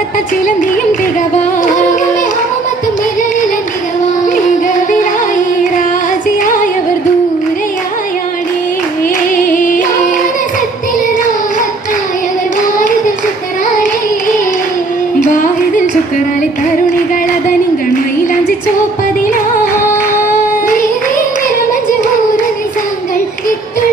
ലോകത്ത ചിലന്തിയും തികവാ. മികവിനായി രാജിയായവർ ദൂരയായാണേ. വാഹിദിൽ ശുക്രാലി തരുണികളതനിങ്കൾ മൈലാഞ്ചിച്ചോ പതിനാ. ഇത്ര